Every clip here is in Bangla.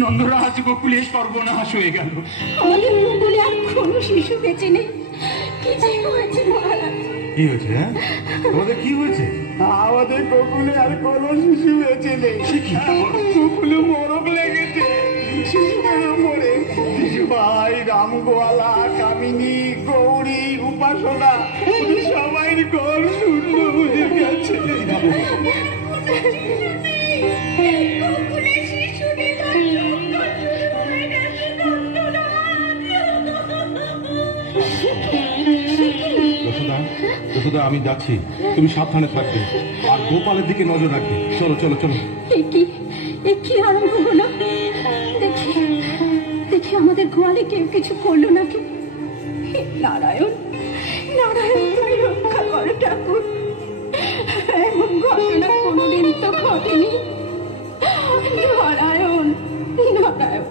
নন্দরাজ গোকুলে সর্বনাশ হয়ে গেল। আমাদের গোকুলে আর কোনো শিশু বেঁচে নেই। কি যে হয়েছে মহারাজ? কি হয়েছে? তোমাদের কি হয়েছে? আমাদের গোকুলে আর কোনো শিশু বেঁচে নেই। গোকুলে মরক লেগেছে। শিশুরা মরে ভাই রামগোয়ালা, কামিনী, গৌরী, উপাসনা সবাই ঘর শূন্য হয়ে গেছে। যশোদা, আমি যাচ্ছি, তুমি সাবধানে থাকবে আর গোপালের দিকে নজর রাখবে। চলো চলো চলো। কি আরম্ভ হলো? দেখি আমাদের গোয়ালে কেউ কিছু করলো নাকি। নারায়ণ নারায়ণ, তুমি রক্ষা করো ঠাকুর। এমন ঘটনা কোনোদিন তো ঘটেনি। নারায়ণ নারায়ণ।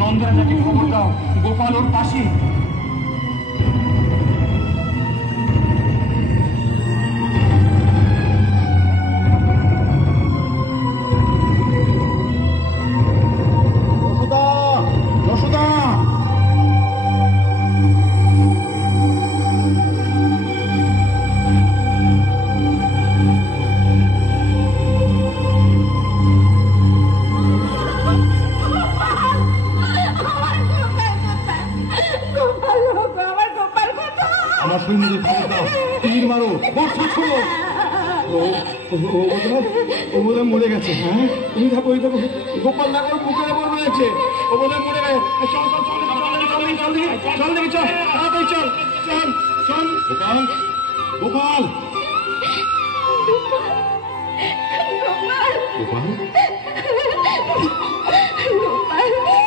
নন্দরাজাকে খবর দাও, গোপাল ওর পাশে। মরে গেছে। হ্যাঁ, তুমি দেখো, ওই দেখো গোপাল দেখো বুকের উপর রয়েছে। ও বোধ হয় মরে গেছে। চল চল চল চল দেখি, চল তাড়াতাড়ি চল চল চল। গোপাল গোপাল গোপাল গোপাল গোপাল